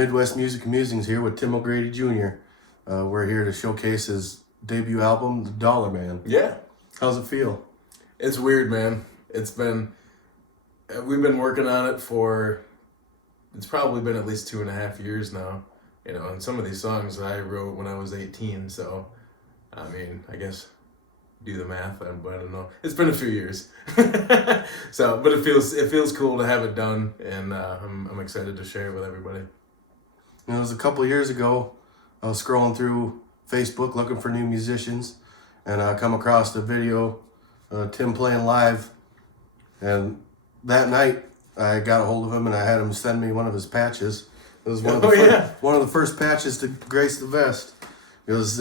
Midwest Music and Musings here with Tim O'Grady Jr. We're here to showcase his debut album, The Dollar Man. Yeah. How's it feel? It's weird, man. We've been working on it it's probably been at least 2.5 years now. And some of these songs I wrote when I was 18, so, I mean, I guess do the math, but I don't know. It's been a few years. But it feels cool to have it done, and I'm excited to share it with everybody. It was a couple years ago. I was scrolling through Facebook looking for new musicians, and I come across the video, Tim playing live. And that night, I got a hold of him and I had him send me one of his patches. It was one of the first patches to grace the vest.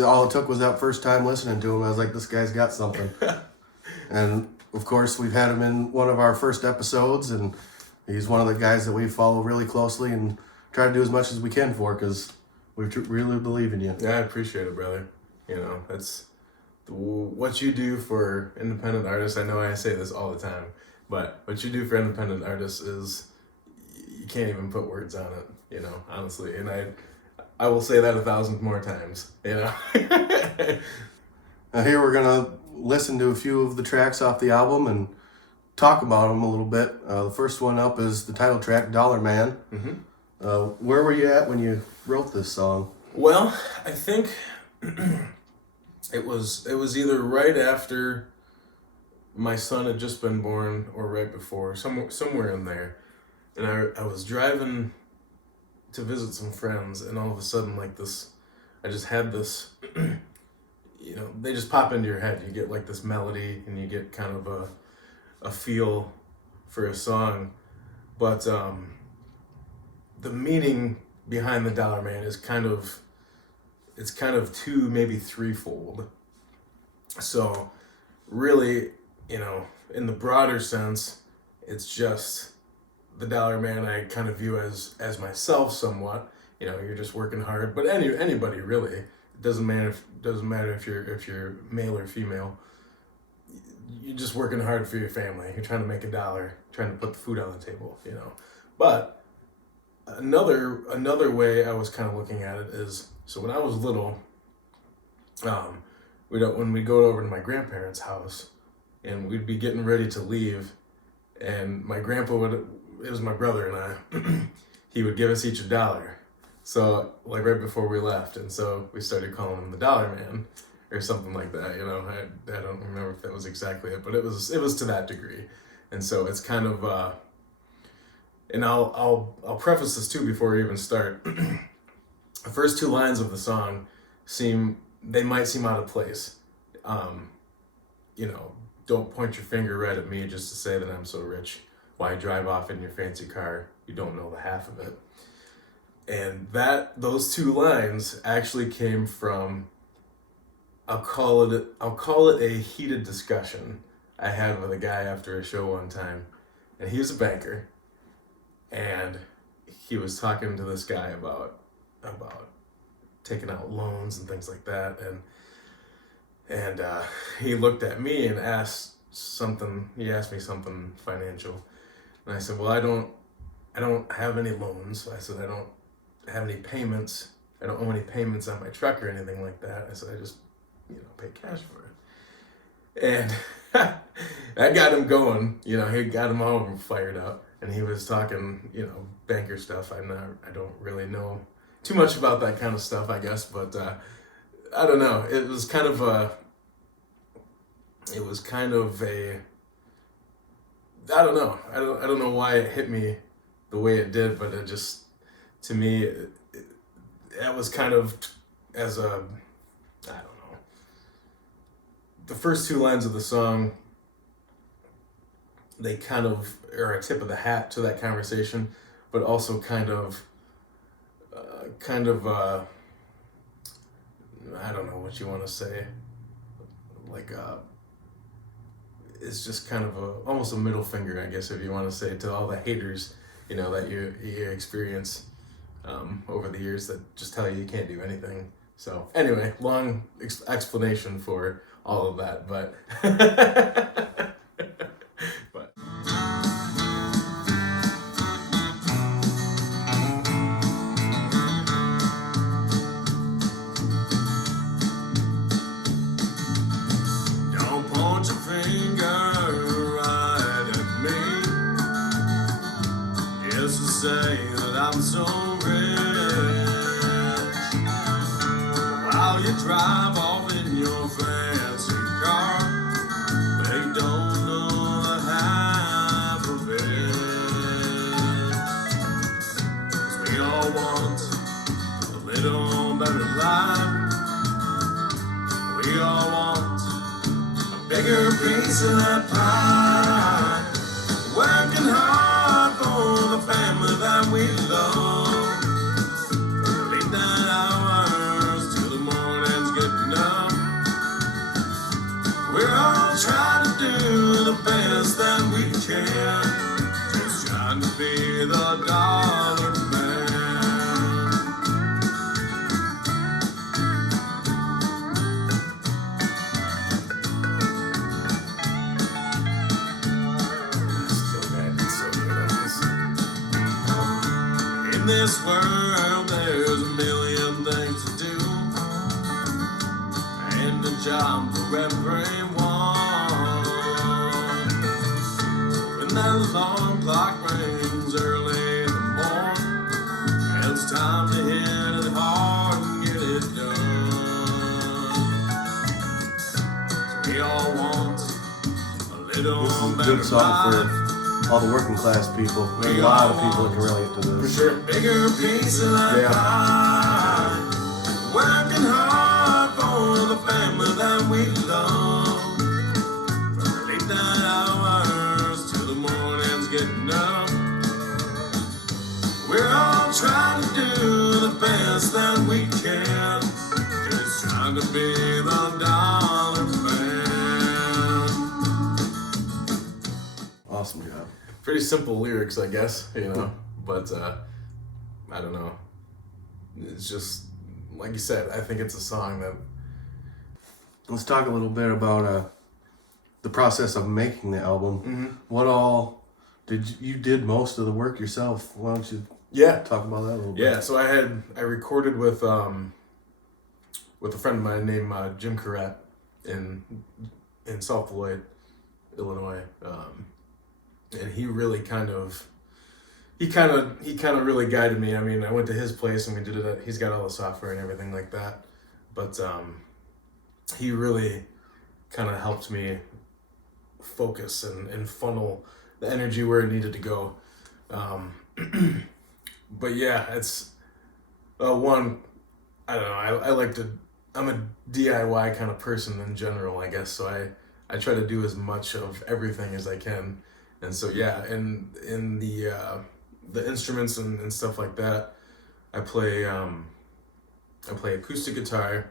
All it took was that first time listening to him. I was like, this guy's got something. And of course, we've had him in one of our first episodes, and he's one of the guys that we follow really closely and try to do as much as we can for, because we really believe in you. Yeah, I appreciate it, brother. That's what you do for independent artists. I know I say this all the time, but what you do for independent artists is, you can't even put words on it, honestly. And I will say that 1,000 more times, Now here we're going to listen to a few of the tracks off the album and talk about them a little bit. The first one up is the title track, Dollar Man. Mm-hmm. Where were you at when you wrote this song? Well, I think it was either right after my son had just been born or right before, somewhere in there. And I was driving to visit some friends, and all of a sudden, I just had this, they just pop into your head. You get like this melody, and you get kind of a feel for a song. But the meaning behind the Dollar Man is kind of two, maybe threefold. So really, in the broader sense, it's just the Dollar Man I kind of view as myself somewhat. You're just working hard, but anybody really. It doesn't matter if you're male or female. You're just working hard for your family. You're trying to make $1, trying to put the food on the table, But another way I was kind of looking at it is, so when I was little, when we go over to my grandparents' house, and we'd be getting ready to leave, and my grandpa it was my brother and I, he would give us each $1. So like right before we left, and so we started calling him the Dollar Man or something like that. I don't remember if that was exactly it, but it was to that degree. And so it's kind of and I'll preface this too before we even start. The first two lines of the song might seem out of place. Don't point your finger right at me just to say that I'm so rich. Why drive off in your fancy car? You don't know the half of it. And those two lines actually came from, I'll call it a heated discussion I had with a guy after a show one time. And he was a banker, and he was talking to this guy about taking out loans and things like that, and he looked at me and asked me something financial, and I said, well, I don't have any loans. I said, I don't have any payments. I don't owe any payments on my truck or anything like that. I said, I just pay cash for it. And that got him going. He got him all fired up, and he was talking banker stuff. I don't really know too much about that kind of stuff, I guess, but I don't know. It was kind of a I don't know. I don't know why it hit me the way it did, but it just, to me, that was kind of I don't know. The first two lines of the song, they kind of are a tip of the hat to that conversation, but also kind of I don't know what you want to say. It's just kind of almost a middle finger, I guess, if you want to say, to all the haters, that you experience over the years that just tell you can't do anything. So anyway, long explanation for all of that, but just to say that I'm so rich. While you drive off in your fancy car, they don't know the half of it. 'Cause we all want a little better life. We all want a bigger piece of that pie. Working hard for the family that we love. Late night hours till the morning's getting up. We're all trying to do the best that we can. Just trying to be the dollar man. In this world, there's a million things to do, and a job for everyone. When that alarm clock rings early in the morning, it's time to hit it hard and get it done. We all want a little This is a better good song life. for all the working class people. There's a lot of people that can relate to For this. sure. Bigger piece of that pie. Working hard for the family that we love. From the late night hours till the morning's getting up. We're all trying to do the best that we can. Just trying to be the dollar man. Awesome job. Pretty simple lyrics, I guess, you know, but I don't know. It's just, like you said, I think it's a song that... Let's talk a little bit about the process of making the album. What all you did most of the work yourself? Why don't you talk about that a little bit? Yeah, so I recorded with a friend of mine named Jim Corrett in South Beloit, Illinois. And he really kind of really guided me. I mean, I went to his place and we did it. He's got all the software and everything like that. But he really kind of helped me focus and funnel the energy where it needed to go. But yeah, it's one, I don't know. I'm a DIY kind of person in general, I guess. So I try to do as much of everything as I can. And so yeah, in the instruments and stuff like that, I play acoustic guitar.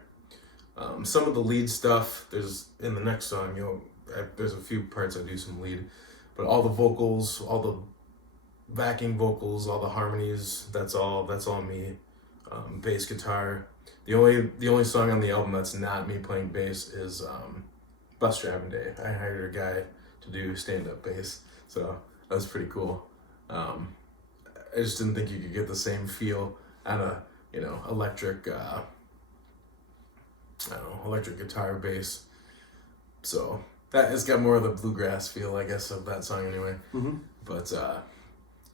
Some of the lead stuff, there's in the next song, there's a few parts I do some lead, but all the vocals, all the backing vocals, all the harmonies, that's all me. Bass guitar. The only song on the album that's not me playing bass is Bus Driving Day. I hired a guy to do stand-up bass. So that was pretty cool. I just didn't think you could get the same feel out of, electric guitar bass. So that it's got more of the bluegrass feel, I guess, of that song anyway. But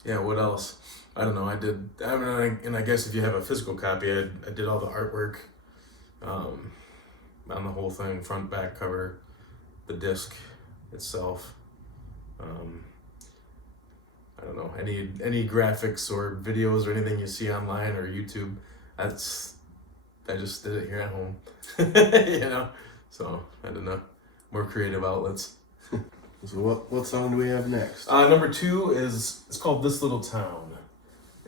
yeah, what else? I don't know. And I guess if you have a physical copy, I did all the artwork on the whole thing, front, back, cover, the disc itself. I don't know, any graphics or videos or anything you see online or YouTube, I just did it here at home. So I don't know, more creative outlets. So what song do we have next? Number 2 it's called This Little Town,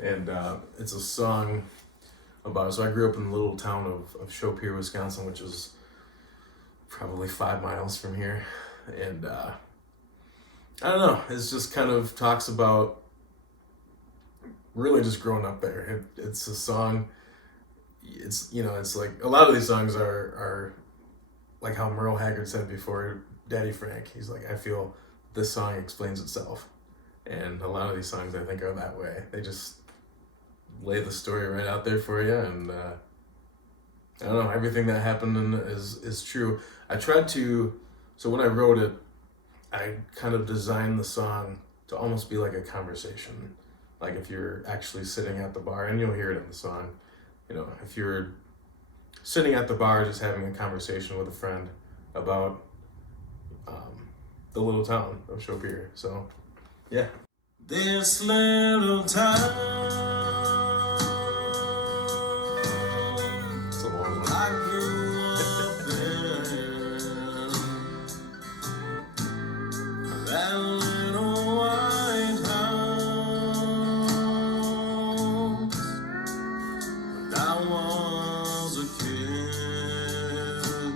and it's a song about, so I grew up in the little town of Chopere, Wisconsin, which is probably 5 miles from here, and I don't know, it's just kind of talks about really just growing up there. It's a song, it's like a lot of these songs are like how Merle Haggard said before, Daddy Frank, he's like, I feel this song explains itself. And a lot of these songs I think are that way. They just lay the story right out there for you, and I don't know, everything that happened is true. I tried to, so when I wrote it, I kind of designed the song to almost be like a conversation. Like if you're actually sitting at the bar, and you'll hear it in the song, if you're sitting at the bar just having a conversation with a friend about the little town of Chopir. So, yeah. This little town. It's a long one. I grew up in that little white house. When I was a kid,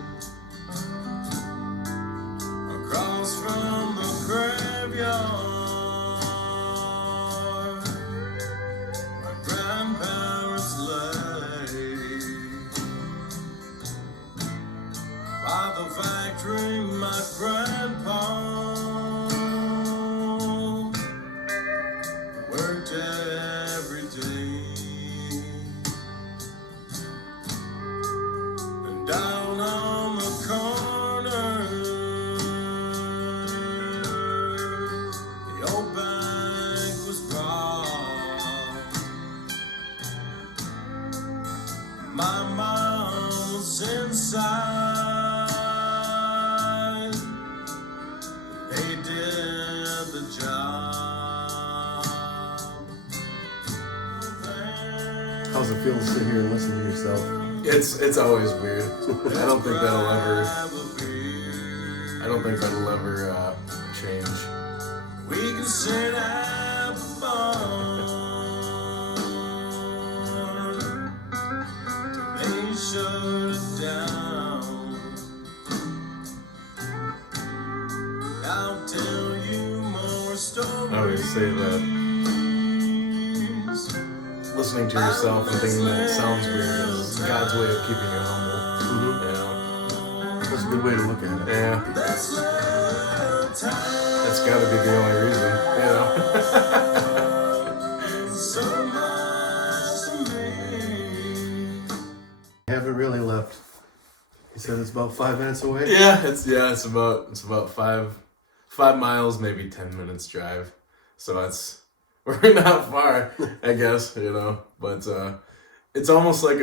across from the graveyard. Grandparents lay by the factory. My grandpa worked every day, and down on the corner the old bank was robbed. My mom's inside. They did the job. How's it feel to sit here and listen to yourself? It's always weird. I don't think that'll ever change. We can sit at the bar. They shut it down. I'll tell you more stories. I would say that listening to yourself and thinking that it sounds weird is God's way of keeping you humble. That's a good way to look at it. Yeah. That's got to be the only reason, Haven't really left. You said it's about 5 minutes away? It's about 5 miles, maybe 10 minutes drive. So we're not far, I guess, but it's almost like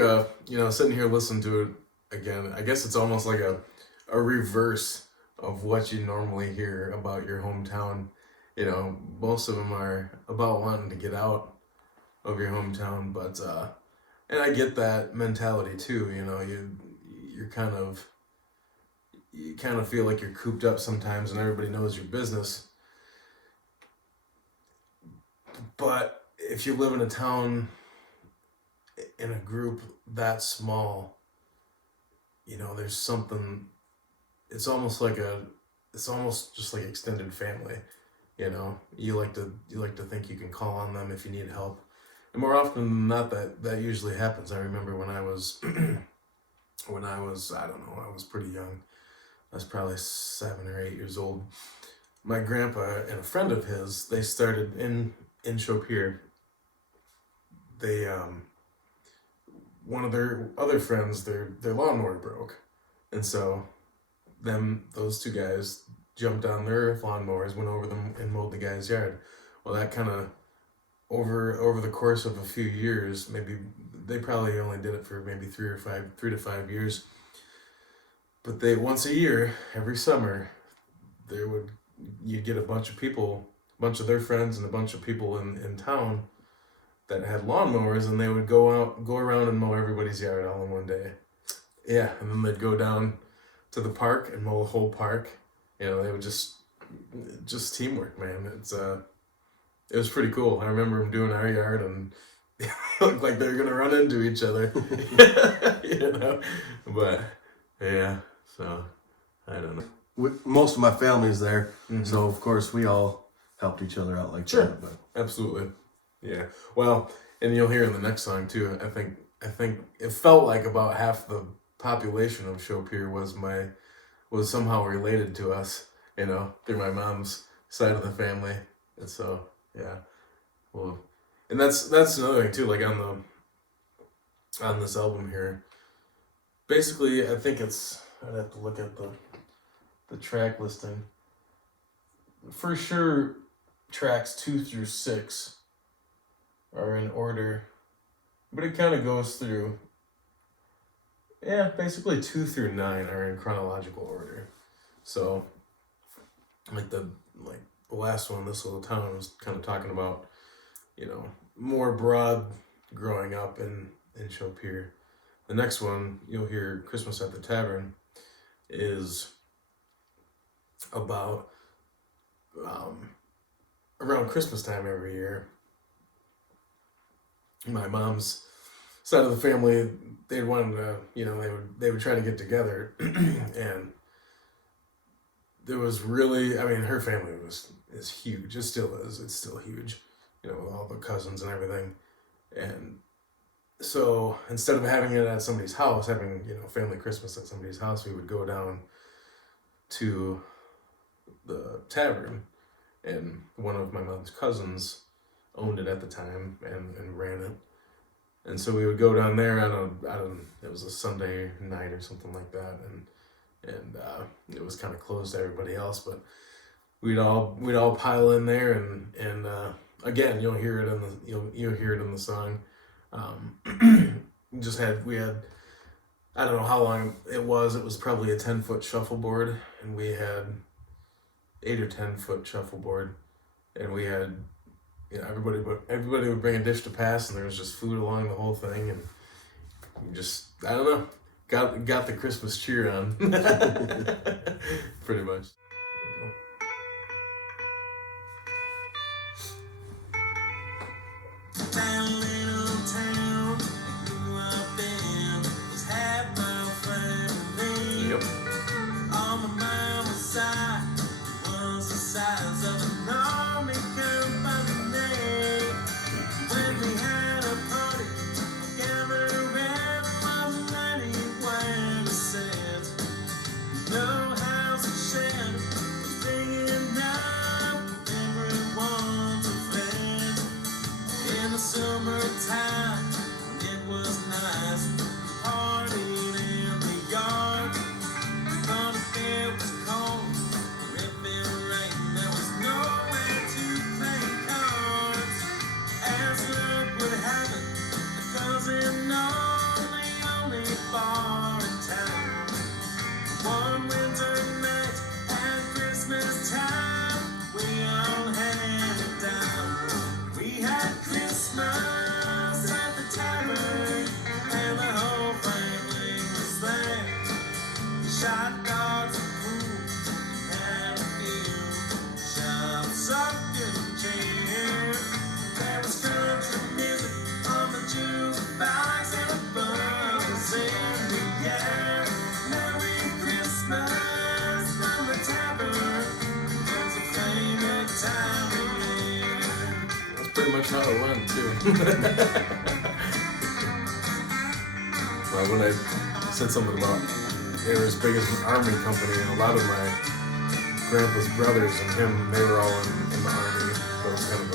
sitting here listening to it again, I guess it's almost like a reverse of what you normally hear about your hometown. Most of them are about wanting to get out of your hometown, but and I get that mentality too. You kind of feel like you're cooped up sometimes, and everybody knows your business. But if you live in a town in a group that small, there's something. It's almost just like extended family. You like to think you can call on them if you need help. And more often than not, that usually happens. I remember when I was, I was pretty young. I was probably 7 or 8 years old. My grandpa and a friend of his, they started in Chopir. They, one of their other friends, their lawnmower broke. And so those two guys jumped on their lawnmowers, went over them and mowed the guy's yard. Well, that kind of, over the course of a few years, maybe they probably only did it for maybe 3 to 5 years. But once a year, every summer, you'd get a bunch of their friends and a bunch of people in town that had lawnmowers, and they would go around and mow everybody's yard all in one day. Yeah, and then they'd go down to the park and mow the whole park. They would just teamwork, man. It was pretty cool. I remember them doing our yard, and it looked like they were gonna run into each other. But yeah, so I don't know. Most of my family's there, so of course we all helped each other out like that. But absolutely, yeah. Well, and you'll hear in the next song too. I think it felt like about half the population of Chopir was somehow related to us, through my mom's side of the family, and so yeah. Well, and that's another thing too. Like on this album here, basically, I think I'd have to look at the track listing. For sure, tracks 2 through 6 are in order, but it kind of goes through, yeah, basically 2 through 9 are in chronological order. So, like the last one, This Little Town, was kind of talking about, more broad growing up in Chopir. The next one, you'll hear, Christmas at the Tavern, is about around Christmas time every year. My mom's side of the family, they'd wanted to, they would try to get together, and there was really, I mean, her family is huge. It still is. It's still huge, with all the cousins and everything. And so instead of having it at somebody's house, having, family Christmas at somebody's house, we would go down to the tavern, and one of my mom's cousins owned it at the time and ran it. And so we would go down there it was a Sunday night or something like that, and it was kind of closed to everybody else, but we'd all pile in there, and again, you'll hear it in the song. We had, I don't know how long it was probably a 10-foot shuffleboard, and we had 8 or 10-foot shuffleboard, and we had, everybody would bring a dish to pass, and there was just food along the whole thing, and you just, I don't know, got the Christmas cheer on. Pretty much. Yep. On my mama's side was the size of an army company. When we had a party, gathering wasn't anywhere to sit. No house to shed was big enough for everyone to fit. In the summertime, when it was nice, partying in the yard. But if it was cold, or if it rained, there was nowhere to play cards. As luck would have it, the cousin only bar in town. One winter night at Christmas time, we all had it down. We had Christmas at the tavern, and the whole family was there. We shot dogs and pool, had a few shots of good cheer. There was country music on the jukebox and a buzz in the air. Merry Christmas from the tavern was a favorite time of year. That's pretty much how it went, too. When I said something about they were as big as an army company, and a lot of my grandpa's brothers and him, they were all in the army, so it's kind of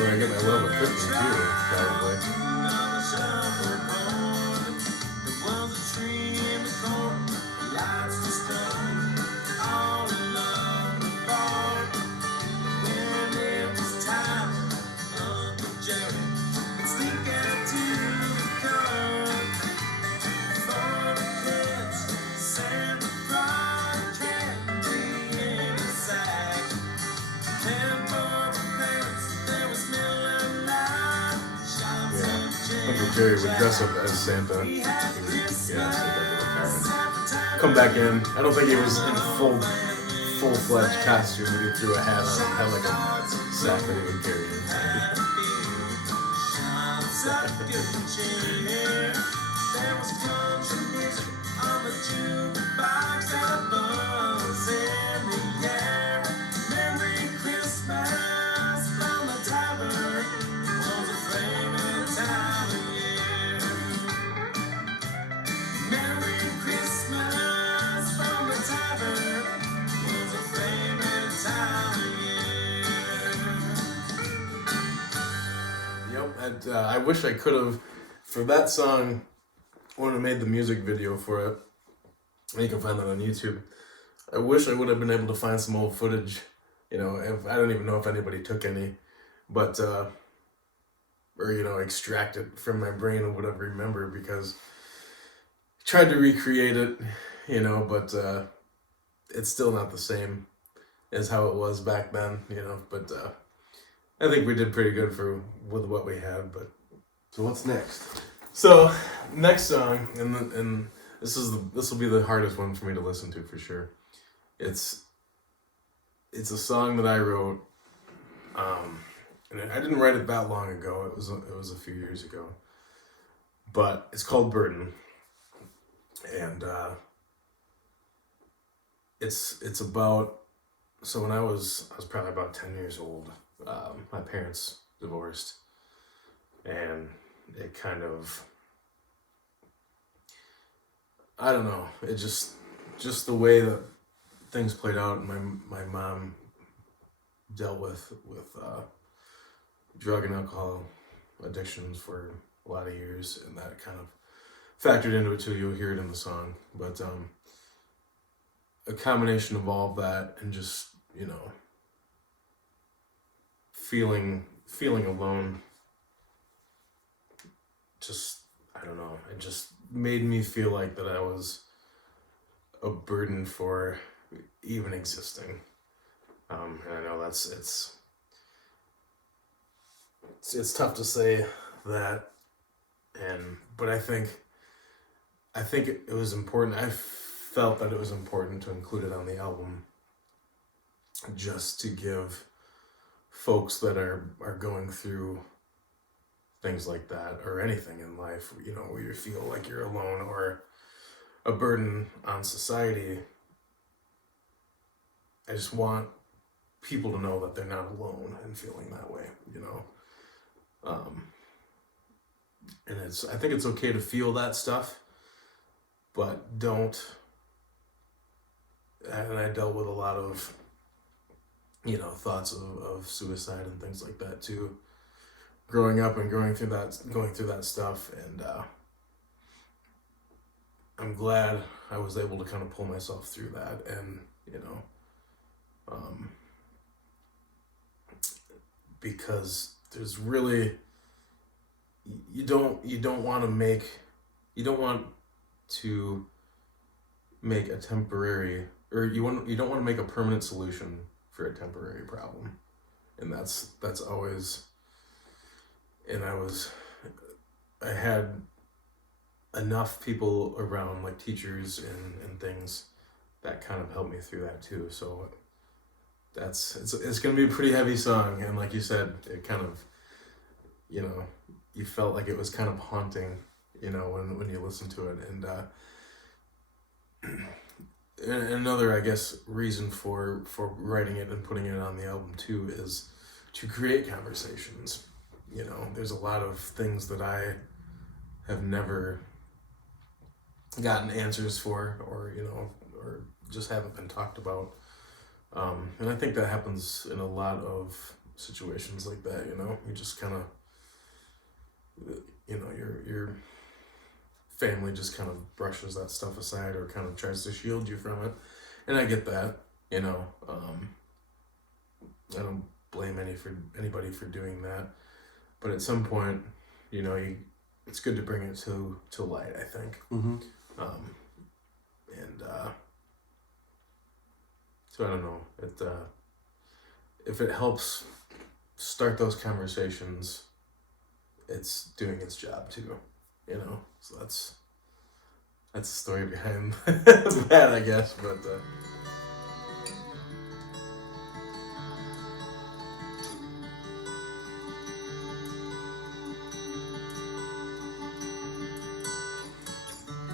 where I get my love of cooking too, probably. Jerry would dress up as Santa. He would, come back in. I don't think he was in full-fledged costume, but he threw a hat on and had like a sack that he would carry. There was country music on the jukebox and a buzz in the air. Merry Christmas from the tavern was a favorite time of year. Merry Christmas from the tavern was a favorite time of year. Yep, I wish I could have, for that song, when I made the music video for it, and you can find that on YouTube, I wish I would have been able to find some old footage. I don't even know if anybody took any, but or extract it from my brain and whatever remember, because I tried to recreate it, but it's still not the same as how it was back then, but I think we did pretty good with what we had. But So what's next? so next song, and this will be the hardest one for me to listen to for sure. It's a song that I wrote, and I didn't write it that long ago. It was a few years ago, but it's called Burden, and it's about. So when I was probably about 10 years old, my parents divorced, and it kind of, I don't know, it just the way that things played out, and my mom dealt with drug and alcohol addictions for a lot of years, and that kind of factored into it too. You'll hear it in the song, but a combination of all of that and just feeling alone. Just, I don't know, it just made me feel like that I was a burden for even existing. And I know it's tough to say that, but I think it was important. I felt that it was important to include it on the album, just to give folks that are going through things like that, or anything in life, where you feel like you're alone or a burden on society. I just want people to know that they're not alone in feeling that way, and I think it's okay to feel that stuff, but don't. And I dealt with a lot of, thoughts of suicide and things like that too, growing up and going through that stuff. And I'm glad I was able to kind of pull myself through that. And, because there's really, you don't want to make a temporary, or you don't want to make a permanent solution for a temporary problem. And that's always, and I had enough people around, like teachers and things, that kind of helped me through that too. So it's gonna be a pretty heavy song, and like you said, it kind of, you felt like it was kind of haunting, when you listen to it. And another, I guess, reason for writing it and putting it on the album too is to create conversations. There's a lot of things that I have never gotten answers for, or just haven't been talked about. And I think that happens in a lot of situations like that. You just kind of, your family just kind of brushes that stuff aside, or kind of tries to shield you from it. And I get that, I don't blame anybody for doing that. But at some point, it's good to bring it to light, I think. Mm-hmm. So I don't know, if it helps start those conversations, it's doing its job too, so that's the story behind that, I guess. But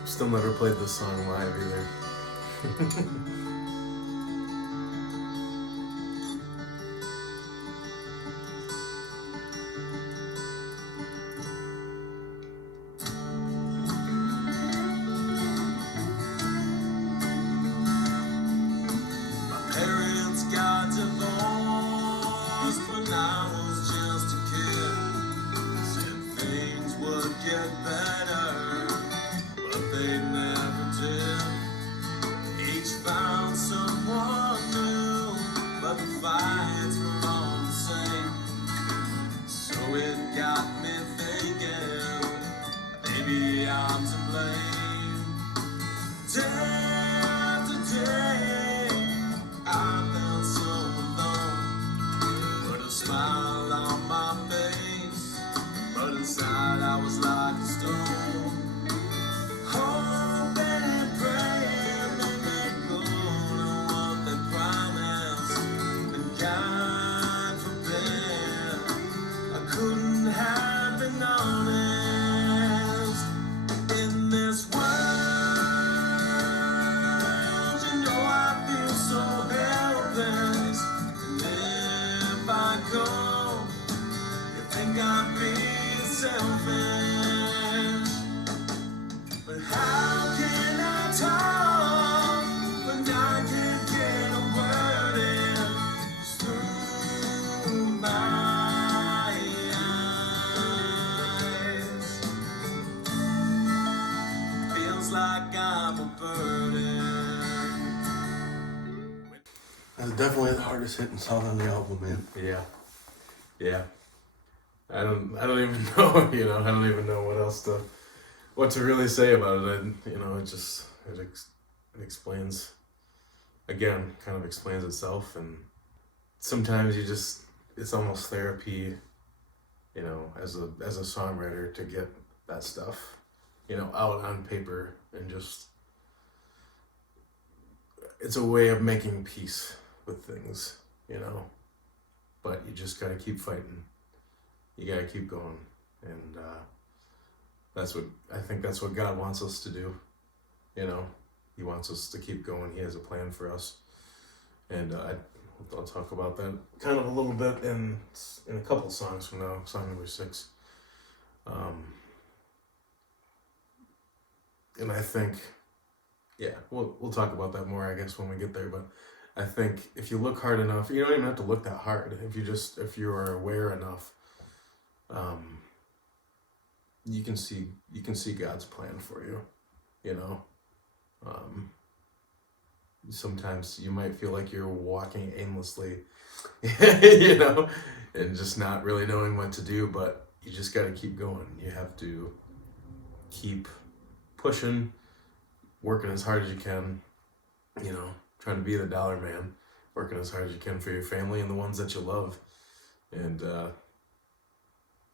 still never played this song live either. Each found it got me thinking, maybe I'm to blame. Day after day, I felt so alone. Put a smile on my face, but inside I was like a stone. Hoping and praying that they go to what they promised, and God forbid I couldn't have been honest in this world. You know I feel so helpless, and if I go, you think I'm being selfish. But how can I talk when I can't get a word in? It's through my eyes. Feels like I'm a burden. That's definitely the hardest hitting song on the album, man. Yeah. I don't even know, I don't even know what to really say about it. And, it explains, again, kind of explains itself. And sometimes it's almost therapy, as a songwriter, to get that stuff, out on paper, and just, it's a way of making peace with things, but you just gotta keep fighting. You gotta keep going. And, I think that's what God wants us to do. He wants us to keep going. He has a plan for us. And I'll talk about that kind of a little bit in a couple songs from now, song number 6. And I think, we'll talk about that more, I guess, when we get there. But I think if you look hard enough, you don't even have to look that hard. If you are aware enough, you can see God's plan for you. Sometimes you might feel like you're walking aimlessly, and just not really knowing what to do, but you just got to keep going. You have to keep pushing, working as hard as you can, trying to be the dollar man, working as hard as you can for your family and the ones that you love. And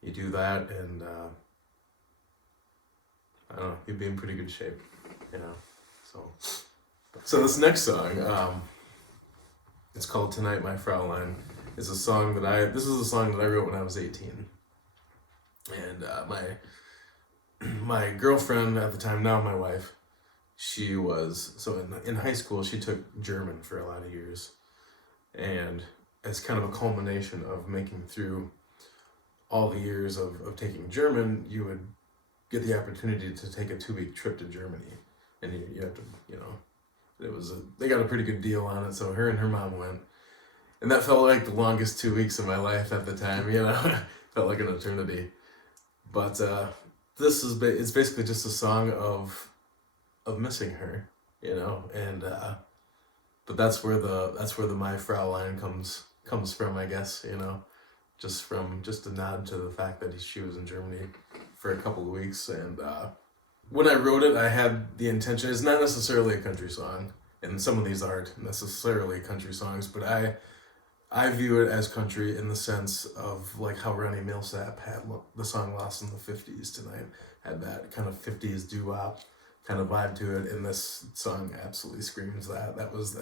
you do that, and I don't know, you'd be in pretty good shape, So this next song, it's called Tonight My Fraulein. It's a song this is a song that I wrote when I was 18. And my girlfriend at the time, now my wife, she was, so in high school, she took German for a lot of years. And as kind of a culmination of making through all the years of taking German, you would get the opportunity to take a 2-week trip to Germany. And you have to, they got a pretty good deal on it, so her and her mom went. And that felt like the longest 2 weeks of my life at the time, felt like an eternity. But it's basically just a song of missing her, and but that's where the My Fraulein comes from, I guess, just a nod to the fact that she was in Germany for a couple of weeks. And when I wrote it, I had the intention, it's not necessarily a country song, and some of these aren't necessarily country songs, but I view it as country in the sense of like how Ronnie Milsap had the song Lost in the 50s Tonight, had that kind of 50s doo-wop kind of vibe to it, and this song absolutely screams that. That was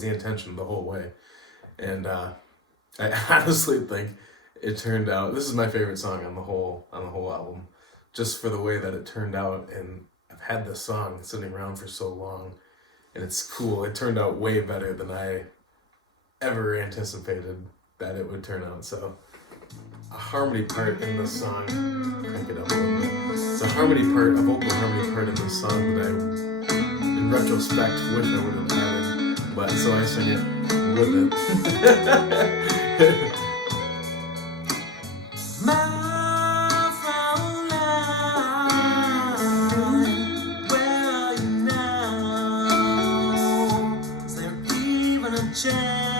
the intention the whole way. And I honestly think it turned out, this is my favorite song on the whole album, just for the way that it turned out. And I've had this song sitting around for so long, and it's cool. It turned out way better than I ever anticipated that it would turn out. So a harmony part in this song, crank it up a little bit. It's a vocal harmony part in this song that I, in retrospect, wish I would have added. But so I sing it with it.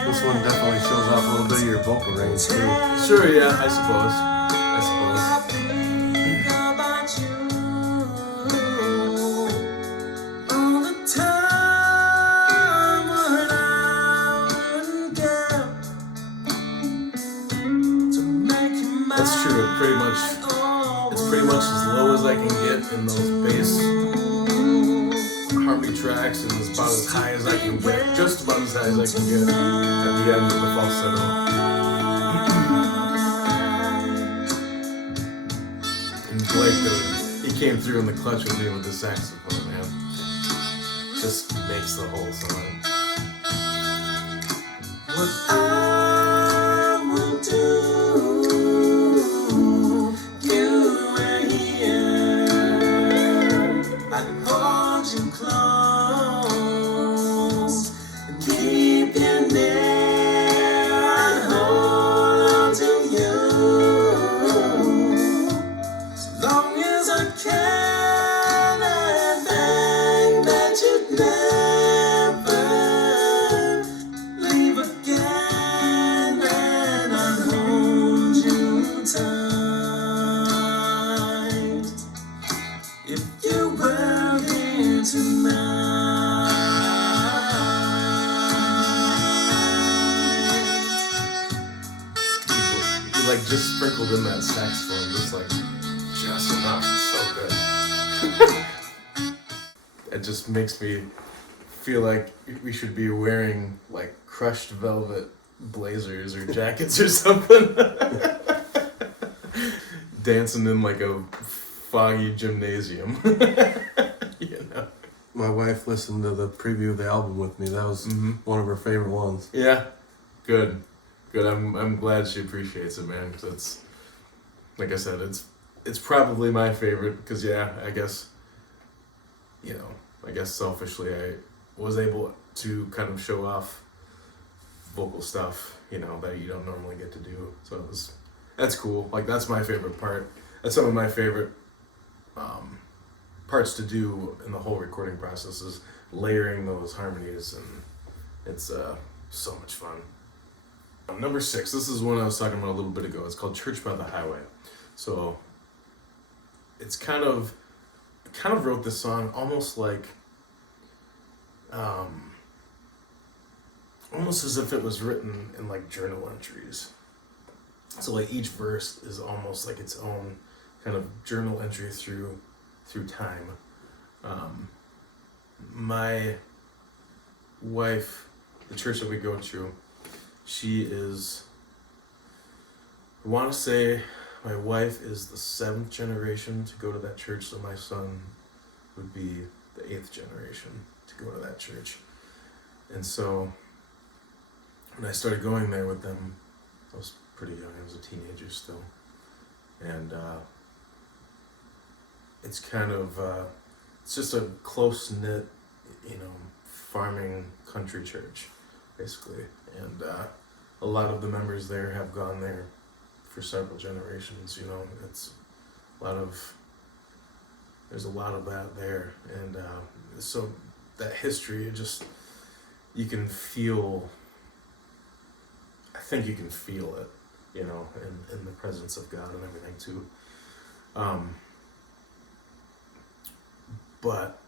This one definitely shows off a little bit of your your vocal range too. Sure, yeah, I suppose. I think about you all the time when I wouldn't care to make you mine. That's true. It's pretty much as low as I can get in those bass harmony tracks, and it's about as high as I can get, just about as high as I can get at the end of the falsetto. And Blake, he came through in the clutch with me with the saxophone, man. Just makes the whole song. What I would do, you were here. I'd hold you close and keep you near. I'd hold on to you as long as I can. And think that you'd never leave again, and I'd hold you tight if you were here tonight. He like just sprinkled in that saxophone, just enough. It's so good. It just makes me feel like we should be wearing like crushed velvet blazers or jackets or something. Dancing in like a foggy gymnasium. You know. My wife listened to the preview of the album with me. That was one of her favorite ones. Yeah. Good. I'm glad she appreciates it, man. Because it's, like I said, it's probably my favorite. Because I guess selfishly I was able to kind of show off vocal stuff, that you don't normally get to do. So that's cool. Like that's my favorite part. That's some of my favorite parts to do in the whole recording process is layering those harmonies, and it's so much fun. Number 6, this is one I was talking about a little bit ago. It's called Church by the Highway. So it's I kind of wrote this song almost like almost as if it was written in like journal entries. So like each verse is almost like its own kind of journal entry through time. My wife, the church that we go to, she is, I want to say my wife is the 7th generation to go to that church, so my son would be the 8th generation to go to that church. And so when I started going there with them, I was pretty young, I was a teenager still. And it's kind of, it's just a close-knit, farming country church, basically. And a lot of the members there have gone there for several generations, it's there's a lot of that there. And so that history, you can feel, I think you can feel it, in the presence of God and everything too. But,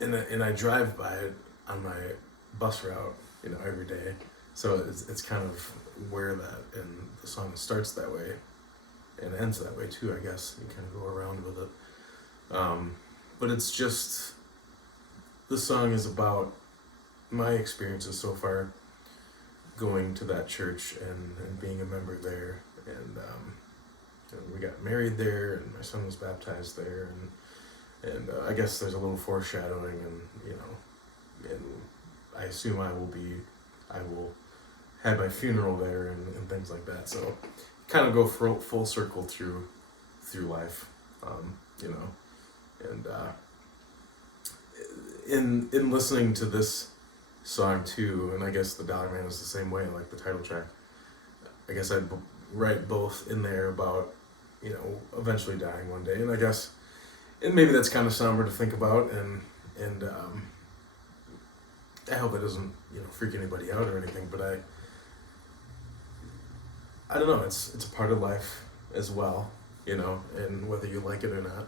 and I drive by it on my bus route, every day. So it's kind of where that, and the song starts that way and ends that way too, I guess. You kind of go around with it. But it's just, the song is about my experiences so far going to that church and being a member there. And we got married there, and my son was baptized there, and I guess there's a little foreshadowing, and and I assume I will have my funeral there and things like that. So kind of go full circle through life, and in listening to this song too, and I guess the Dollar Man is the same way, like the title track. I guess I'd write both in there about eventually dying one day, and I guess, and maybe that's kind of somber to think about, and I hope it doesn't freak anybody out or anything, but I don't know, it's a part of life as well, you know, and whether you like it or not.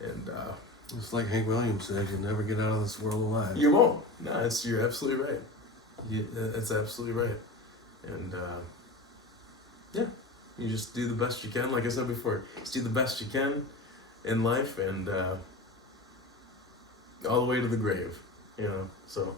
And It's like Hank Williams said, you'll never get out of this world alive. you won't. No, you're absolutely right. That's absolutely right. And yeah, you just do the best you can. Like I said before, just do the best you can in life, and all the way to the grave, you know. So.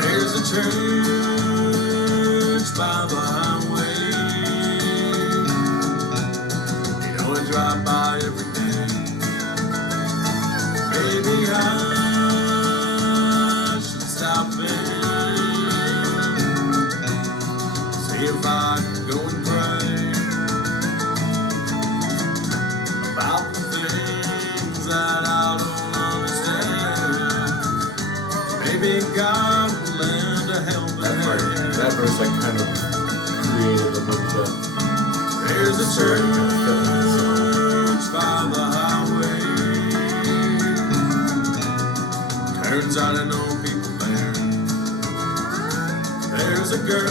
There's a church by the highway. You know, I drive by every day. Maybe I should stop in, see if I can go and pray about the things that I don't understand. Maybe God will lend a helping hand. That verse I kind of created a little bit. There's a Sorry, kind of fit in the song. church by the highway. Turns out I know people there. There's a girl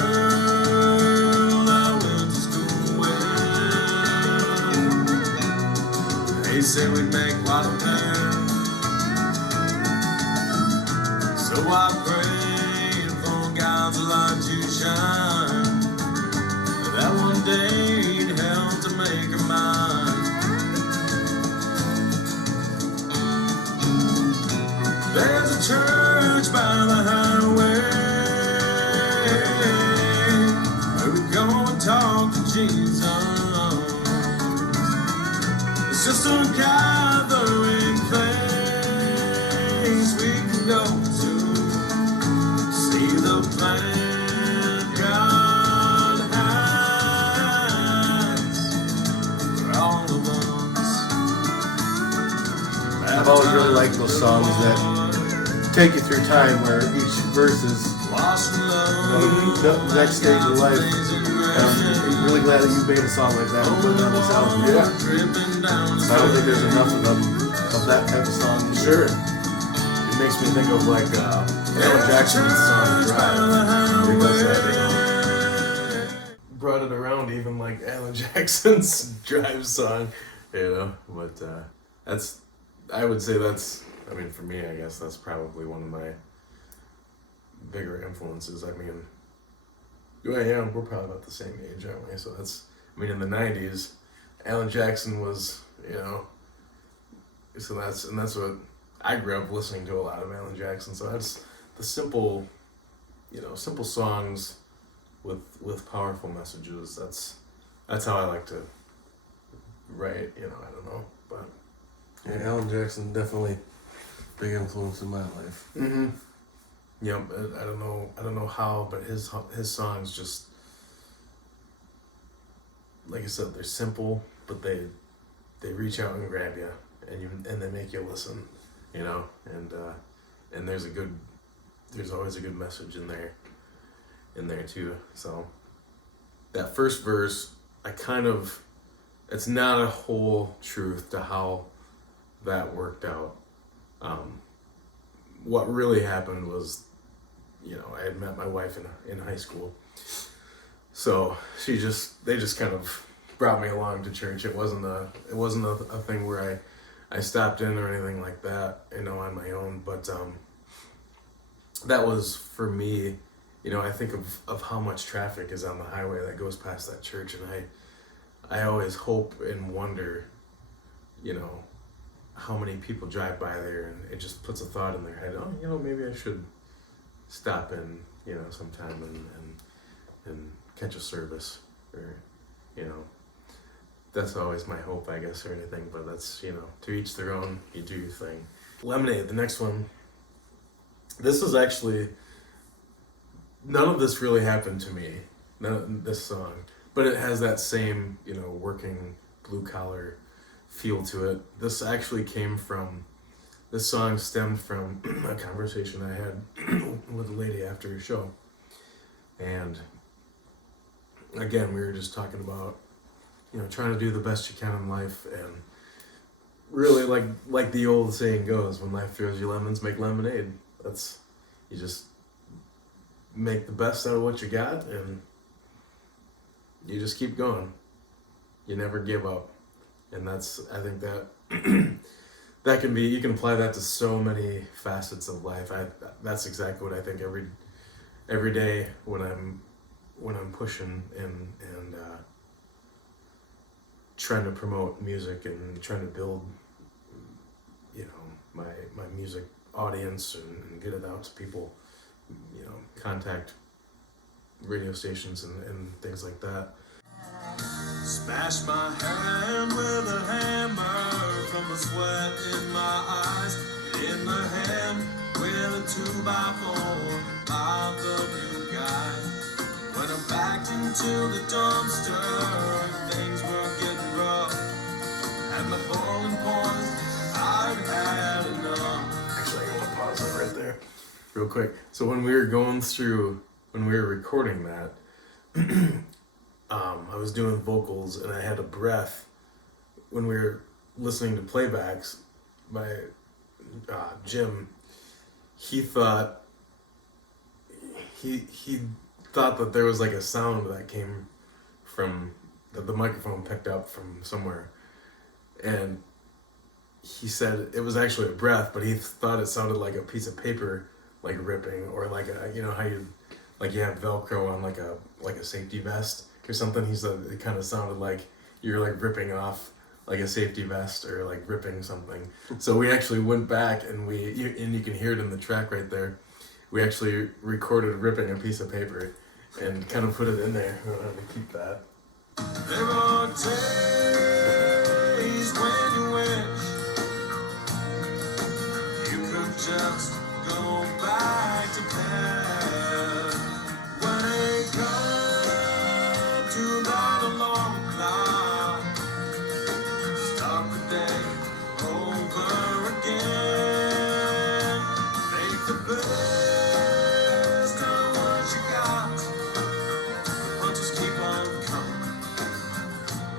I went to school with. They say we'd make quite a pair. So I prayed for God's light to shine, that one day he'd help to make her mine. There's a church by the highway where we go and talk to Jesus. It's just a gathering place we can go to see the plan God has for all of us. I've always really liked those songs that take you through time, where each verse is the next stage of life. And I'm really glad that you made a song like that and put it on this album. Yeah. I don't think there's enough of them, of that type of song. Sure. It makes me think of like Alan Jackson's song Drive. Because that, you know, brought it around, even like Alan Jackson's Drive song, you know. But I would say I mean, for me, I guess that's probably one of my bigger influences. I mean, we're probably about the same age, aren't we? So in the 90s, Alan Jackson was, you know, so that's what I grew up listening to, a lot of Alan Jackson. So that's the simple songs with powerful messages. That's how I like to write, you know, I don't know, but Yeah, Alan Jackson definitely big influence in my life. mm-hmm. Yep, I don't know how, but his songs just, like I said, they're simple, but they reach out and grab you, and they make you listen, you know, and there's always a good message in there too. So that first verse, it's not a whole truth to how that worked out. What really happened was, you know, I had met my wife in high school, so they just kind of brought me along to church. It wasn't a thing where I stopped in or anything like that, you know, on my own. But that was for me, you know. I think of how much traffic is on the highway that goes past that church, and I always hope and wonder, you know, how many people drive by there, and it just puts a thought in their head, oh, you know, maybe I should stop in, you know, sometime and catch a service, or, you know, that's always my hope, I guess, or anything. But that's, you know, to each their own. You do your thing. Lemonade, the next one. This was actually, none of this really happened to me, this song, but it has that same, you know, working blue collar feel to it. This song stemmed from a conversation I had with a lady after a show. And again, we were just talking about trying to do the best you can in life, and really, like the old saying goes, when life throws you lemons, make lemonade. You just make the best out of what you got, and you just keep going. You never give up. And I think that you can apply that to so many facets of life. That's exactly what I think every day when I'm pushing and trying to promote music and trying to build, my music audience and get it out to people, contact radio stations and things like that. Smash my hand with a hammer from the sweat in my eyes. In the hand with a 2x4 of the new guy. When I backed into the dumpster, things were getting rough. And the boiling point, I'd had enough. Actually, I want to pause that right there real quick. So when we were recording that, I was doing vocals and I had a breath. When we were listening to playbacks by Jim, he thought that there was like a sound that came from that the microphone picked up from somewhere, and he said it was actually a breath, but he thought it sounded like a piece of paper like ripping, or like a how you have Velcro on like a safety vest or something. He said it kind of sounded like you're like ripping off like a safety vest or like ripping something. So we actually went back and you can hear it in the track right there. We actually recorded ripping a piece of paper and kind of put it in there. We wanted to keep that. There are days when you wish you could just go back to bed. When it comes to that alarm clock, start the day over again. Make the best of what you got, but just keep on coming.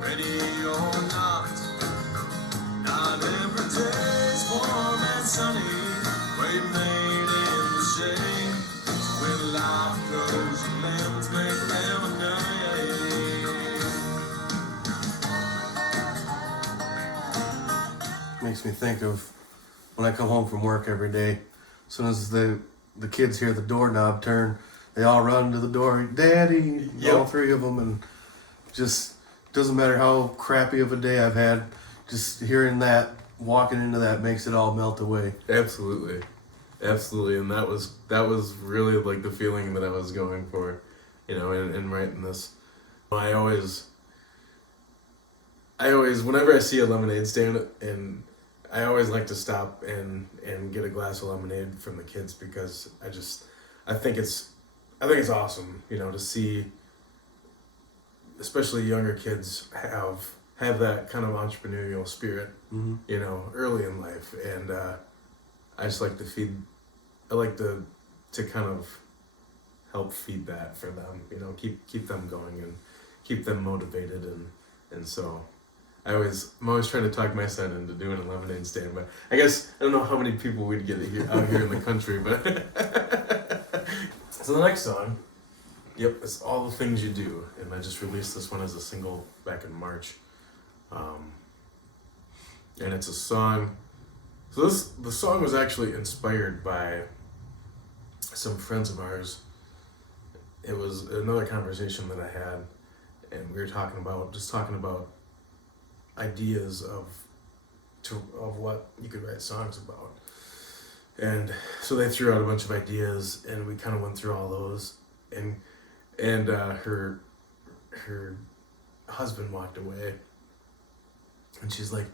Ready or not, not every day's warm and sunny. We're made in the shade. When life goes, lemons make lemonade. Makes me think of when I come home from work every day. As soon as the kids hear the doorknob turn, they all run to the door, "Daddy!" Yep. All three of them, and just doesn't matter how crappy of a day I've had, just hearing that, walking into that makes it all melt away. Absolutely, and that was really like the feeling that I was going for, in writing this. I always whenever I see a lemonade stand, and I always like to stop and get a glass of lemonade from the kids, because I think it's awesome, to see, especially younger kids have that kind of entrepreneurial spirit, early in life, and I just like to kind of help feed that for them, keep them going and keep them motivated, and so I'm always trying to talk my son into doing a lemonade stand, but I guess I don't know how many people we'd get out here in the country, but so the next song, it's All the Things You Do, and I just released this one as a single back in March, and it's a song. So the song was actually inspired by some friends of ours. It was another conversation that I had, and we were talking about ideas of what you could write songs about. And so they threw out a bunch of ideas, and we kind of went through all those, and her husband walked away, and she's like,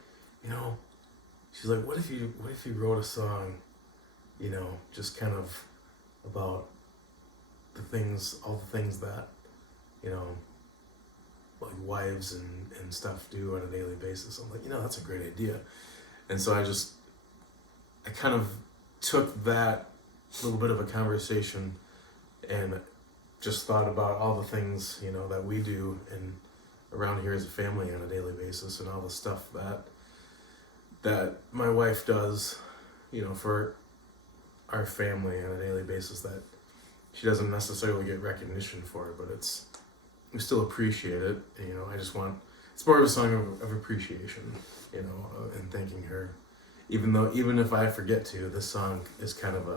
what if you wrote a song, just kind of about all the things that, like wives and stuff do on a daily basis. I'm like, that's a great idea. And so I kind of took that little bit of a conversation and just thought about all the things, that we do, and around here as a family on a daily basis, and all the stuff that my wife does, for our family on a daily basis, that she doesn't necessarily get recognition for it, but we still appreciate it. And, it's more of a song of appreciation, and thanking her. Even if I forget to, this song is kind of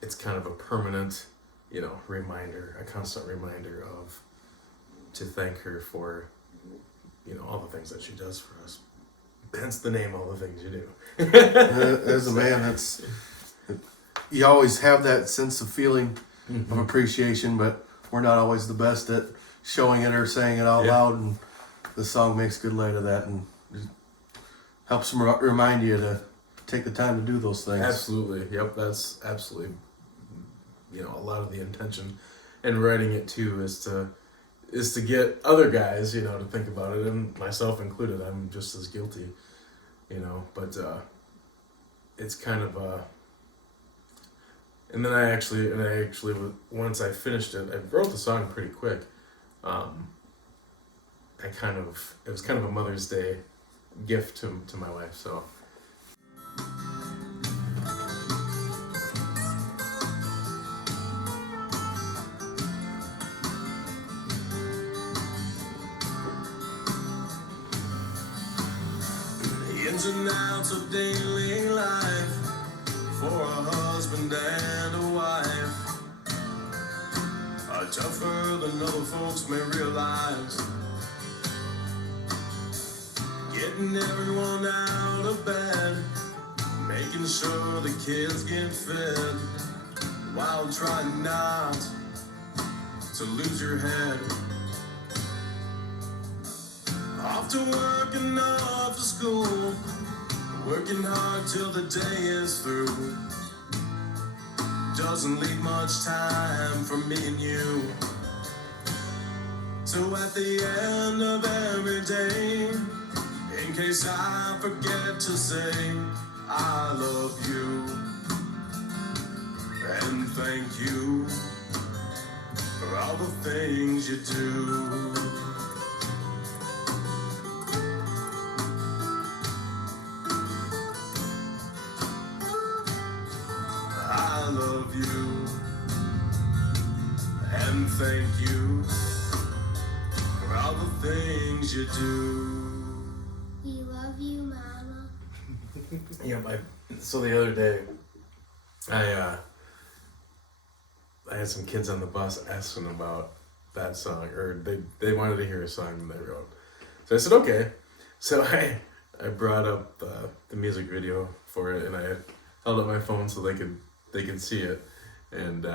it's kind of a permanent, reminder, a constant reminder to thank her for, all the things that she does for us. Hence the name, All the Things You Do. As a man, you always have that sense of feeling of appreciation, but we're not always the best at showing it or saying it out loud, and the song makes good light of that and helps remind you to take the time to do those things. Absolutely. Yep, that's absolutely, a lot of the intention in writing it too is to get other guys, to think about it, and myself included. I'm just as guilty, but it's kind of and then I actually once I finished it, I wrote the song pretty quick. It was kind of a Mother's Day gift to my wife, so. Ins and outs of daily life for a husband and a wife are tougher than other folks may realize. Getting everyone out of bed, making sure the kids get fed, while trying not to lose your head. Off to work and off to school, working hard till the day is through. Doesn't leave much time for me and you. So at the end of every day, in case I forget to say I love you and thank you for all the things you do. I love you and thank you for all the things you do. We love you, Mama. Yep. So the other day, I had some kids on the bus asking about that song, or they wanted to hear a song that I wrote. So I said okay. So I brought up the music video for it, and I held up my phone so they could see it, and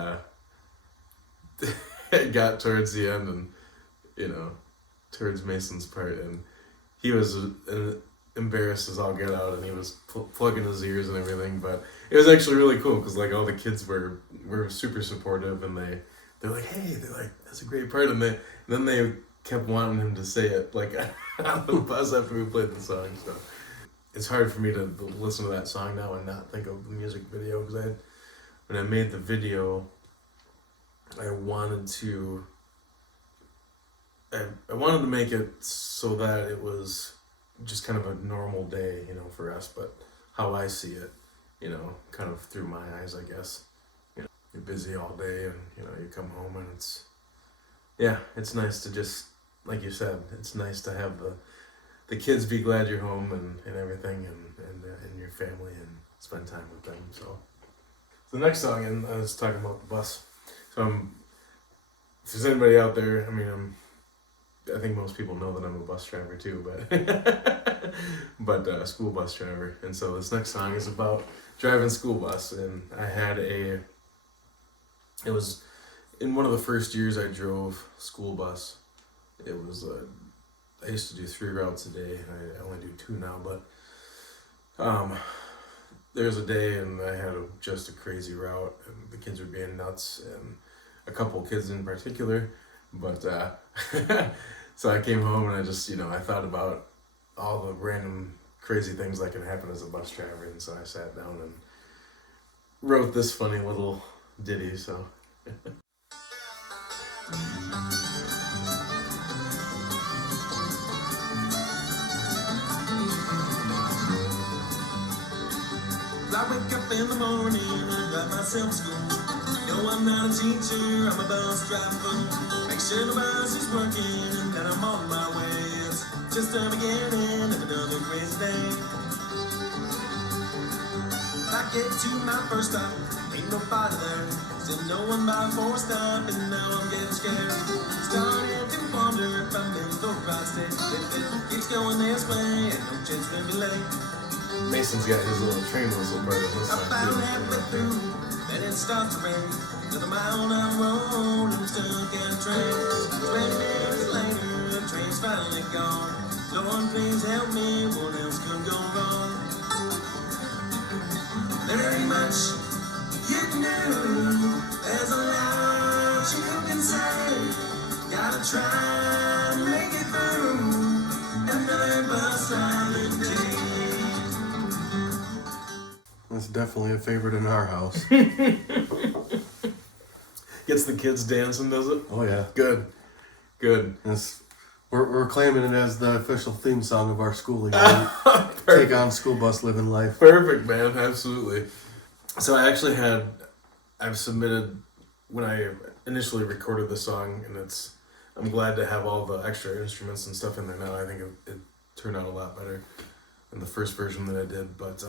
it got towards the end, and towards Mason's part, and he was embarrassed as all get out, and he was plugging his ears and everything. But it was actually really cool because all the kids were super supportive, and they're like, hey, that's a great part, and then they kept wanting him to say it on the bus after we played the song. So it's hard for me to listen to that song now and not think of the music video, because when I made the video, I wanted to make it so that it was just kind of a normal day, for us, but how I see it, kind of through my eyes, I guess. You're busy all day, and you come home, and it's nice to just, like you said, it's nice to have the kids be glad you're home and everything, and your family, and spend time with them. So the next song, and I was talking about the bus. So if there's anybody out there, I think most people know that I'm a bus driver too, but a school bus driver. And so this next song is about driving school bus, and it was in one of the first years I drove school bus. It was I used to do 3 routes a day. I only do 2 now, but there was a day, and I had just a crazy route, and the kids were being nuts, and a couple kids in particular. But so I came home, and I just I thought about all the random crazy things that can happen as a bus driver, and so I sat down and wrote this funny little ditty. So I wake up in the morning and drive myself to school. No, I'm not a teacher, I'm a bus driver. Make sure the bus is working and that I'm on my way. It's just the beginning of another crazy day. If I get to my first stop, ain't nobody there. Still no one by four stop, and now I'm getting scared. Started to wonder if I'm in the right state. If it keeps going this way, and no chance to be late. Mason's got his little train whistle part of this I'm song about too. halfway through, then it starts to rain. Another mile down the road, I'm stuck in a train. 20 minutes later, the train's finally gone. Lord, please help me, what else could go wrong? There ain't much you can do. There's a lot you can say. Gotta try and make it through another bus ride day. That's definitely a favorite in our house. Gets the kids dancing, does it? Oh yeah. Good. Good. We're claiming it as the official theme song of our schooling. Take on school bus living life. Perfect, man. Absolutely. So I've submitted when I initially recorded the song, and I'm glad to have all the extra instruments and stuff in there now. I think it turned out a lot better than the first version that I did. But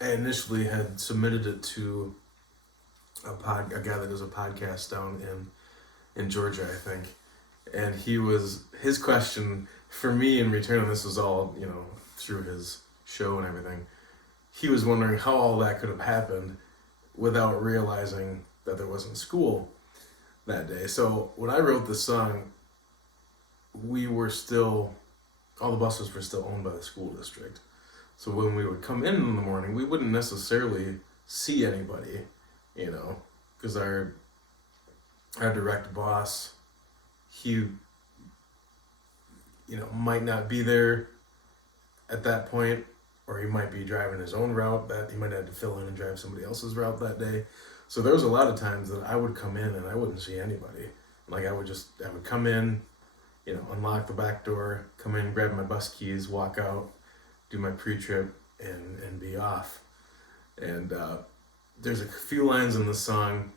I initially had submitted it to a guy that does a podcast down in Georgia, I think. And his question for me in return, and this was all, through his show and everything, he was wondering how all that could have happened without realizing that there wasn't school that day. So when I wrote the song, all the buses were still owned by the school district. So when we would come in the morning, we wouldn't necessarily see anybody, because our direct boss, he, might not be there at that point, or he might be driving his own route that he might have to fill in and drive somebody else's route that day. So there was a lot of times that I would come in and I wouldn't see anybody. Like I would come in, unlock the back door, come in, grab my bus keys, walk out, do my pre-trip, and be off. And there's a few lines in the song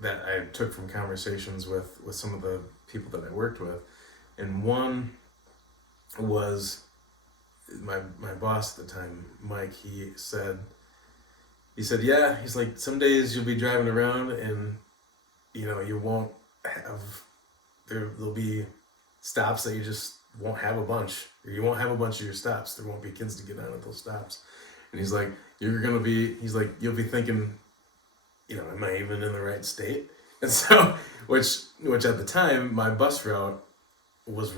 that I took from conversations with some of the people that I worked with. And one was my boss at the time, Mike. He said, yeah, he's like, some days you'll be driving around and, you won't have, there'll be stops that you just won't have a bunch, or you won't have a bunch of your stops. There won't be kids to get on at those stops. And he's like, you'll be thinking, am I even in the right state? And so, which at the time, my bus route was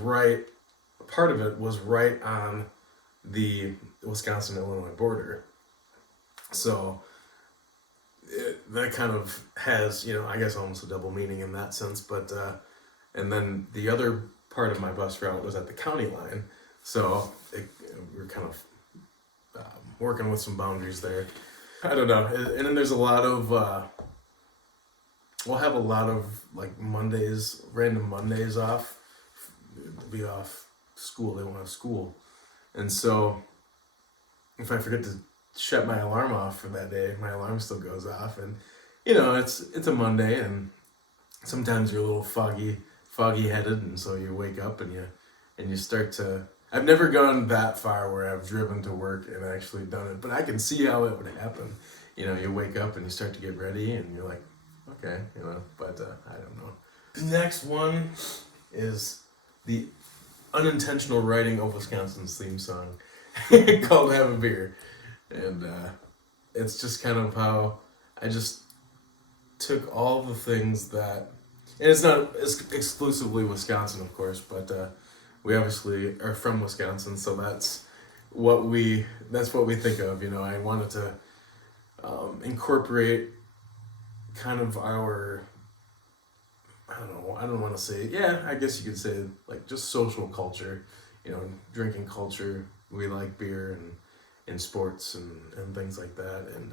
part of it was right on the Wisconsin-Illinois border. So that kind of has, I guess almost a double meaning in that sense. But, and then the other part of my bus route was at the county line. So we were kind of working with some boundaries there. I don't know. And then there's a lot of, we'll have a lot of like Mondays, random Mondays off, be off school. They won't have school. And so if I forget to shut my alarm off for that day, my alarm still goes off. And, it's a Monday, and sometimes you're a little foggy headed. And so you wake up and you start to, I've never gone that far where I've driven to work and actually done it, but I can see how it would happen. You wake up and you start to get ready and you're like, okay, but I don't know. The next one is the unintentional writing of Wisconsin's theme song called Have a Beer. And it's just kind of how I just took all the things that, and it's not exclusively Wisconsin, of course, but we obviously are from Wisconsin, so that's what we think of. I wanted to incorporate kind of our, I don't want to say, I guess you could say like just social culture, drinking culture. We like beer and sports and things like that. And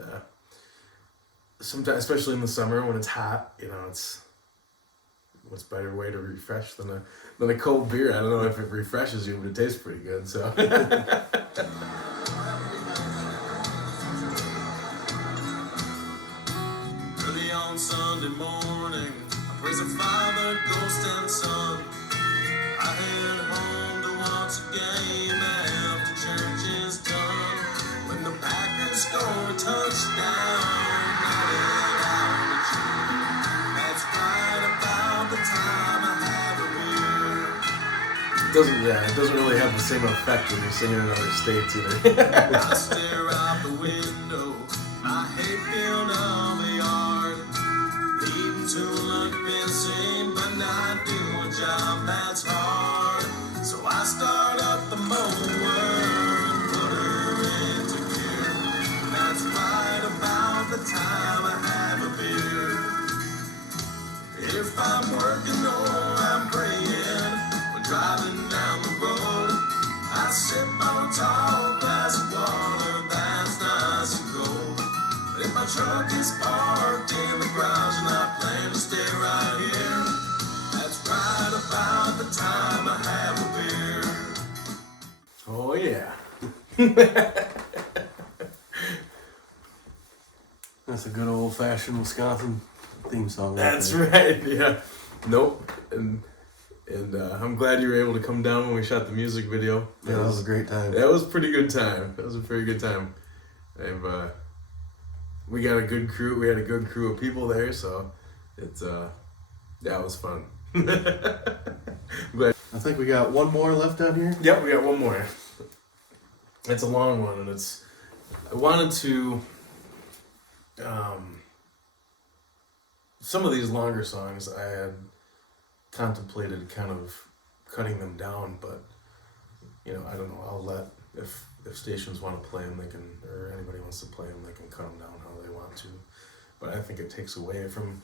sometimes, especially in the summer when it's hot, it's what's better way to refresh than a cold beer. I don't know if it refreshes you, but it tastes pretty good. So Sunday morning. I praise the Father, Ghost, and Son. I head home to watch a game after church is done. When the Packers score a touchdown, I head out to cheer. That's right about the time I have a beer. It doesn't really have the same effect when you're singing in other states either. I stare out the window, my hayfield of a yard. Needing to look busy, but not do a job that's hard. So I start up the mower and put her into gear. That's right about the time I have a beer. If I'm working or I'm praying or driving down the road, I sip on a tall glass of water that's nice and cold. But if my truck is parked in the garage and I plan to stay right here, that's right about the time I have a beer. Oh yeah. That's a good old-fashioned Wisconsin theme song. That's there. right. Yeah. Nope. And I'm glad you were able to come down when we shot the music video. Yeah, that was a great time. That was a pretty good time. That was a very good time. We got a good crew. We had a good crew of people there, so it was fun. But I think we got one more left down here. yep, we got one more. It's a long one, and I wanted to. Some of these longer songs I had contemplated kind of cutting them down, but I don't know. I'll let if stations want to play them, they can, or anybody wants to play them, they can cut them down how they want to. But I think it takes away from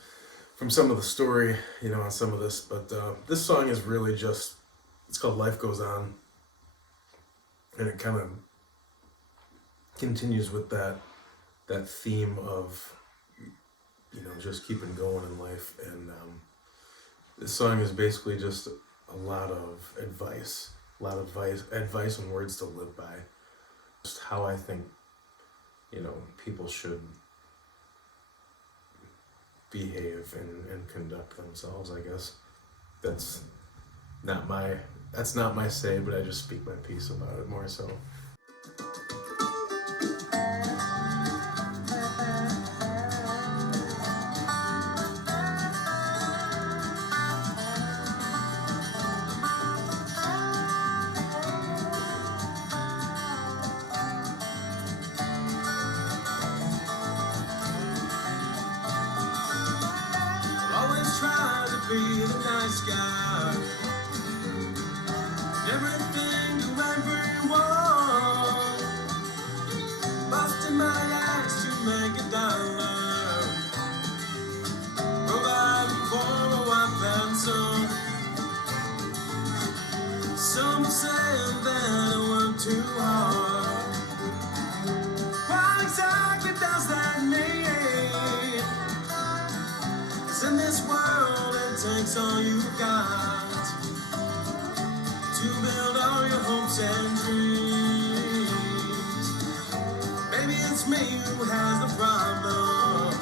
some of the story, on some of this. But this song is really just, it's called "Life Goes On," and it kind of continues with that theme of just keeping going in life. And this song is basically just a lot of advice and words to live by. Just how I think people should behave and conduct themselves. I guess that's not my say, but I just speak my piece about it more so. Try to be the nice guy, everything to everyone, busting my ass to make a dollar, providing for a wife and son. Some say that I work too hard. What exactly does that mean? In this world, it takes all you've got to build all your hopes and dreams. Maybe it's me who has the problem,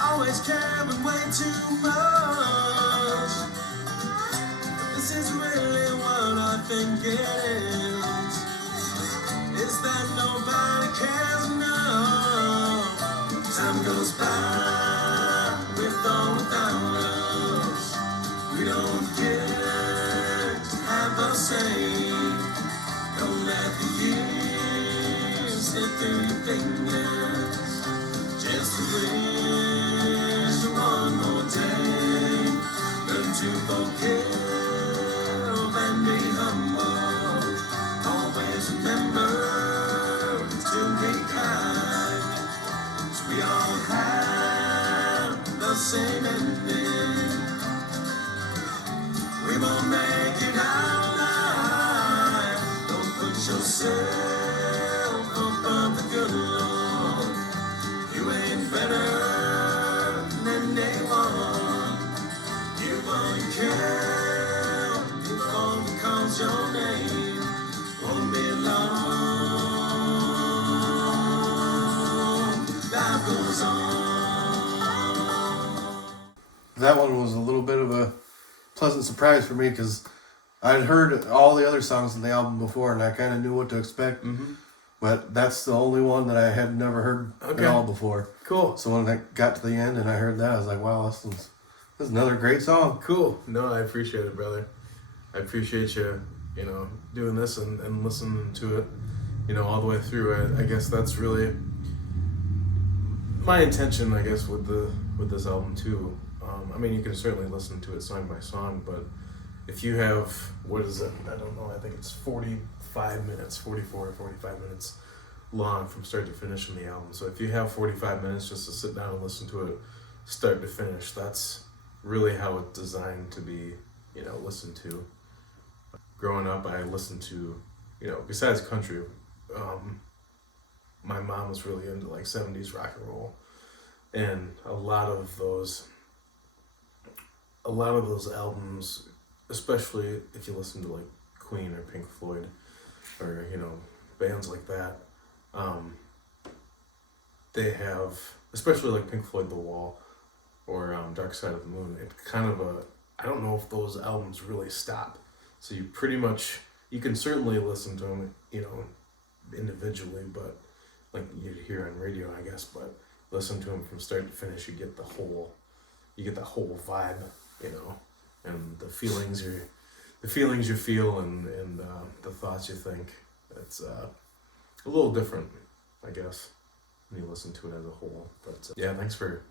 always caring way too much. But this is really what I think it is that nobody cares enough. Time goes by with or without us. We don't get to have a say. Don't let the years slip through your fingers. Just to wish you one more day. Learn to forgive and be humble. Always remember to be kind. We all have the same ending. We won't make it out alive. Don't put yourself above the good Lord. You ain't better than anyone. Give all you can. If all becomes your name, won't be long. Life goes on. that one was a little bit of a pleasant surprise for me because I'd heard all the other songs on the album before and I kind of knew what to expect. Mm-hmm. But that's the only one that I had never heard at all before. Cool. So when I got to the end and I heard that, I was like, wow, this is another great song. Cool. No, I appreciate it, brother. I appreciate you, doing this and listening to it, all the way through. I guess that's really my intention, I guess, with this album too. I mean, you can certainly listen to it song by song, but if you have, what is it? I don't know. I think it's 45 minutes, 44 or 45 minutes long from start to finish in the album. So if you have 45 minutes just to sit down and listen to it start to finish, that's really how it's designed to be, listened to. Growing up, I listened to, besides country, my mom was really into like 70s rock and roll, and a lot of those albums, especially if you listen to like Queen or Pink Floyd or bands like that, they have, especially like Pink Floyd The Wall or Dark Side of the Moon, it kind of I don't know if those albums really stop. So you can certainly listen to them, individually, but like you'd hear on radio, I guess, but listen to them from start to finish, you get the whole vibe, and the feelings you feel and the thoughts you think. It's a little different, I guess, when you listen to it as a whole. But yeah, thanks for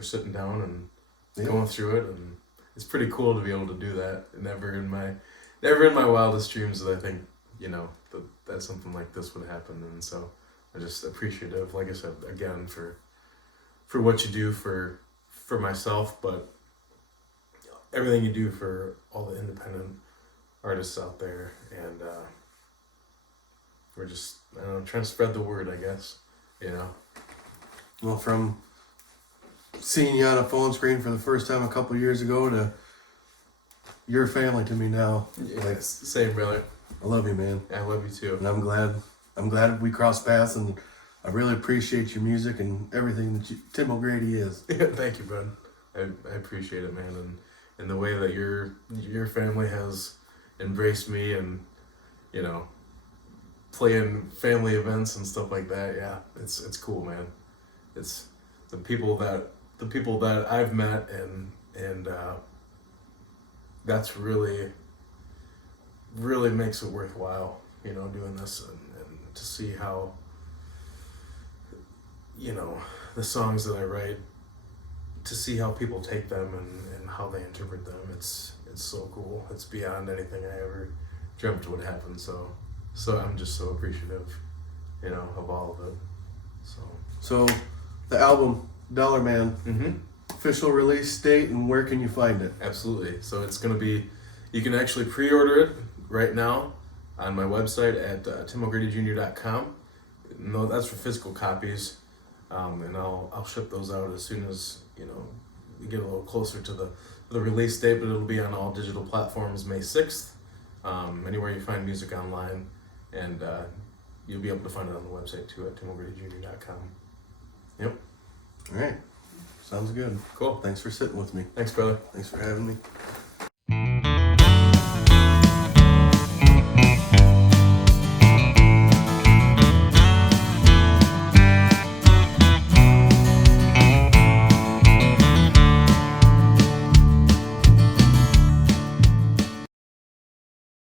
sitting down and going through it, and it's pretty cool to be able to do that. Never in my wildest dreams did I think, that something like this would happen. And so I'm just appreciative, like I said, again, for what you do for myself, but everything you do for all the independent artists out there. And we're just, trying to spread the word, I guess, Well, from seeing you on a phone screen for the first time a couple years ago to your family to me now. Yeah, like, same, brother. I love you, man. I love you too. And I'm glad we crossed paths, and I really appreciate your music and everything that Tim O'Grady is. Yeah, thank you, bud. I appreciate it, man, and the way that your family has embraced me and playing family events and stuff like that. Yeah, it's cool, man. It's the people that I've met and that's really makes it worthwhile, doing this and to see how the songs that I write, to see how people take them and how they interpret them. It's so cool. It's beyond anything I ever dreamt would happen. So I'm just so appreciative, of all of it. So the album Dollar Man, Mm-hmm. official release date, and where can you find it? Absolutely. So it's going to be, you can actually pre-order it right now on my website at timogreedyjr.com. No, that's for physical copies, and I'll ship those out as soon as we get a little closer to the release date. But it'll be on all digital platforms May 6th, anywhere you find music online, and you'll be able to find it on the website too at timogreedyjr.com. Yep. All right. Sounds good. Cool. Thanks for sitting with me. Thanks, brother. Thanks for having me.